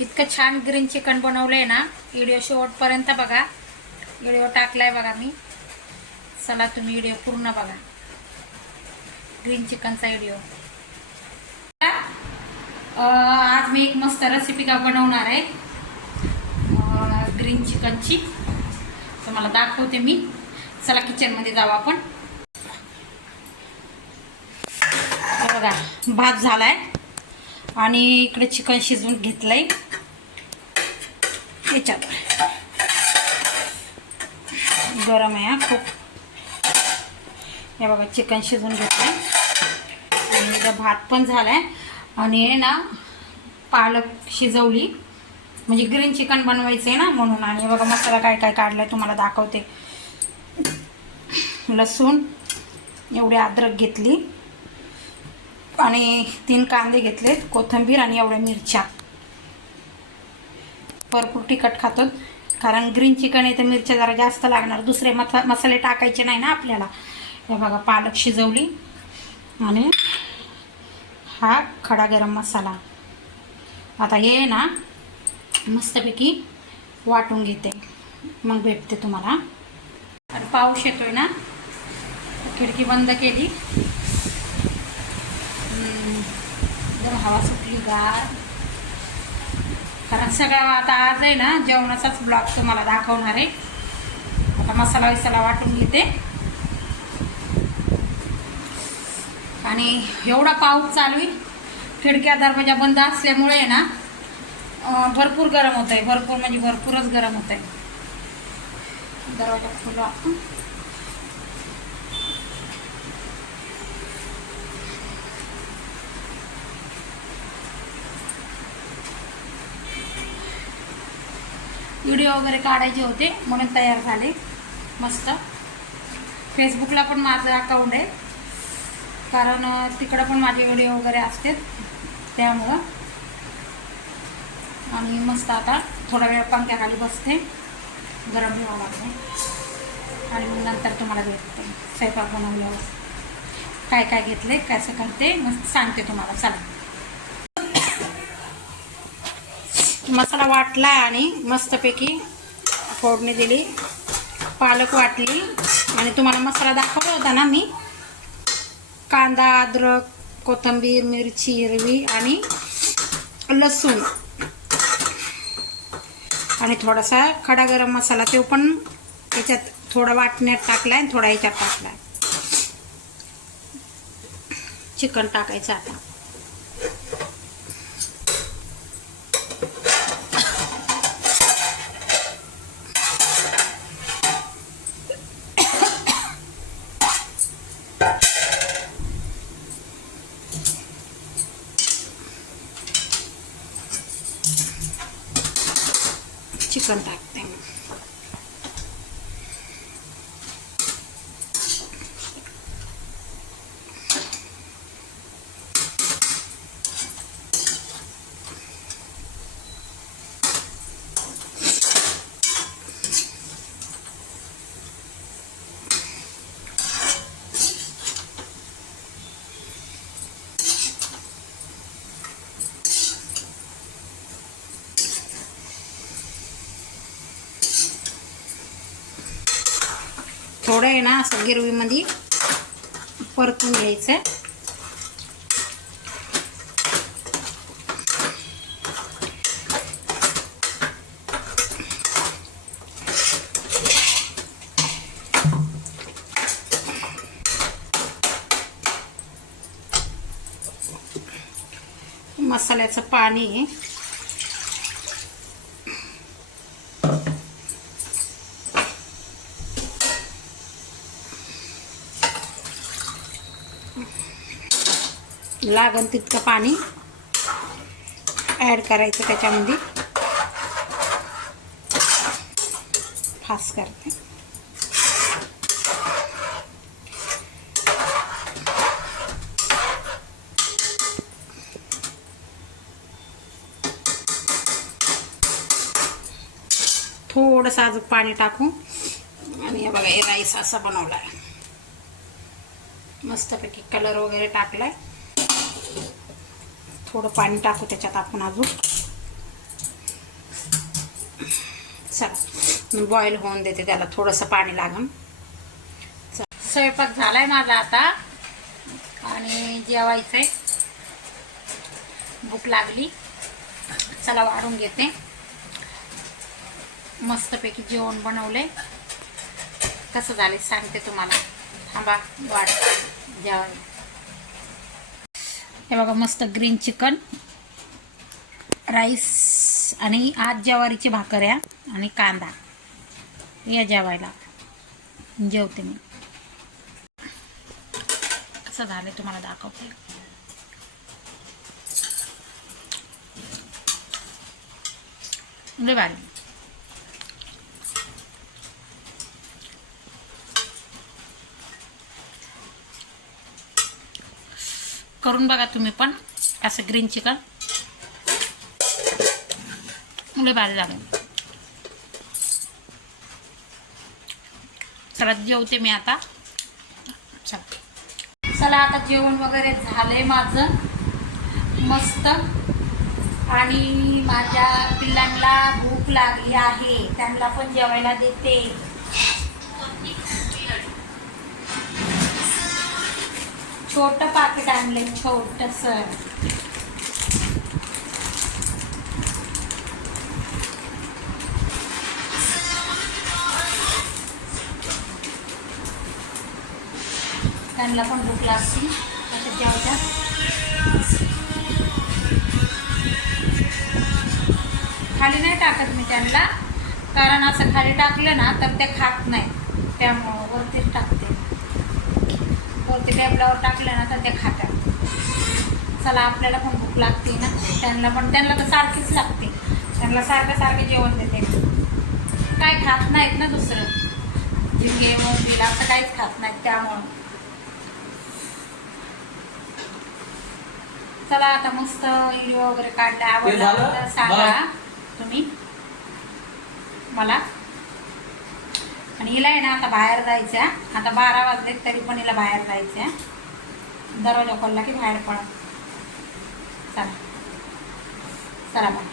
इतकं छान green chicken बनवलंय ना, व्हिडिओ शेवटपर्यंत बघा. व्हिडिओ टाकलाय बघा मी. चला तुम्ही व्हिडिओ पूर्ण बघा, ग्रीन चिकनचा व्हिडिओ. आज मी एक मस्त रेसिपी बनवणार आहे ग्रीन चिकनची. तुम्हाला दाखवते मी. चला किचनमध्ये जाऊ आपण. बघा भात झालाय आणि इकडे चिकन शिजवून घेतलंय. याच्यात गरम आहे खूप. हे बघा चिकन शिजवून घेतलंय आणि इथं भात पण झालाय आणि ना पालक शिजवली, म्हणजे ग्रीन चिकन बनवायचं आहे ना म्हणून. आणि बघा मसाला काय काय काढलाय तुम्हाला दाखवते. लसूण, एवढी अद्रक घेतली आणि 3 कांदे घेतलेत, कोथिंबीर आणि एवढ्या मिरच्या. भरपूर तिखट खातो कारण ग्रीन चिकन आहे तर मिरच्या जरा जास्त लागणार. दुसरे मसाले टाकायचे नाही ना आपल्याला. हे बघा पालक शिजवली आणि हा खडा गरम मसाला. आता हे ना मस्तपैकी वाटून घेते, मग भेटते तुम्हाला. आणि पाऊस येतोय ना, खिडकी बंद केली, जर हवा सुटली गार. कारण सगळं आता आज आहे ना जेवणाचाच ब्लॉग तुम्हाला दाखवणार आहे. आता मसाला विसाला वाटून घेते. आणि एवढा पाऊस चालू आहे, खिडक्या दरवाजा बंद असल्यामुळे ना भरपूर गरम होत आहे. भरपूर म्हणजे भरपूरच गरम होत आहे. दरवाजा खोला. व्हिडिओ वगैरे काढायचे होते म्हणून तयार झाले मस्त. फेसबुकला पण माझं अकाउंट आहे कारण तिकडं पण माझे व्हिडिओ वगैरे असतात त्यामुळं. आणि मस्त आता थोडा वेळ पंख्याखाली बसते, गरम व्हावं लागते. आणि मग नंतर तुम्हाला भेटते स्वयंपाक बनवल्यावर काय काय घेतले, कसं करते मस्त सांगते तुम्हाला. चला मसाला वाटला आणि मस्तपैकी फोडणी दिली. पालक वाटली आणि तुम्हाला मसाला दाखवला होता ना मी. कांदा, अद्रक, कोथिंबीर, मिरची हिरवी आणि लसूण आणि थोडासा खडा गरम मसाला, तो पण त्याच्यात थोडा वाटण्यात टाकलाय आणि थोडा याच्यात टाकलाय. चिकन टाकायचं आता. चिकन टाकते. थोडं आहे ना असं गिरवीमध्ये परतून घ्यायचं. मसाल्याचं पाणी लागन तितकं पाणी ॲड करायचं त्याच्यामध्ये. फास्ट करते. थोडंसं अजून पाणी टाकू आणि हे बघा हे राईस असा बनवला आहे. मस्तपैकी कलर वगैरे टाकलाय. थोडं पाणी टाकू त्याच्यात आपण अजून. चला मी बॉईल होऊन देते, त्याला थोडंसं पाणी लागेल. स्वयंपाक झालाय माझा आता आणि जेवायचंय. भूक लागली, चला वाढून घेते. मस्तपैकी जेवण बनवले. कसं झाले सांगते तुम्हाला. थांबा वाढ जेवण. हे बघा मस्त ग्रीन चिकन, राईस आणि आज ज्वारीची भाकऱ्या आणि कांदा. या जेवायला, जेवते मी. कसं झालं तुम्हाला दाखवते. लय भारी. करून बघा तुम्ही पण असं ग्रीन चिकन. लय भारी झालं. चला जेवते मी आता. चला आता जेवण वगैरे झालंय माझं मस्त. आणि माझ्या पिल्लांना भूक लागली आहे, त्यांना पण जेवायला देते. छोटं पाकिट आणले, छोटंसं. त्यांना पण भूक लागते, असं जेवत्या. खाली नाही टाकत मी त्यांना, कारण असं खाली टाकलं ना तर ते खात नाही, त्यामुळं वरतीच टाकते. वरती टेबलावर टाकलं ना तर ते खातात. चला आपल्याला पण भूक लागते ना, त्यांना तर सारखीच लागते. त्यांना सारखं सारखं जेवण देते. काय खात नाहीत ना दुसरं, झिंगे मोगीला असं काहीच खात नाहीत, त्यामुळं. चला आता मस्त व्हिडिओ वगैरे काढला. आवडला तर सांगा तुम्ही मला. आणि हिला आहे ना आता बाहेर जायचं. आता 12 वाजले तरी पण हिला बाहेर जायचं. दरवाजा खोलला की बाहेर पडा. चला चला बाय.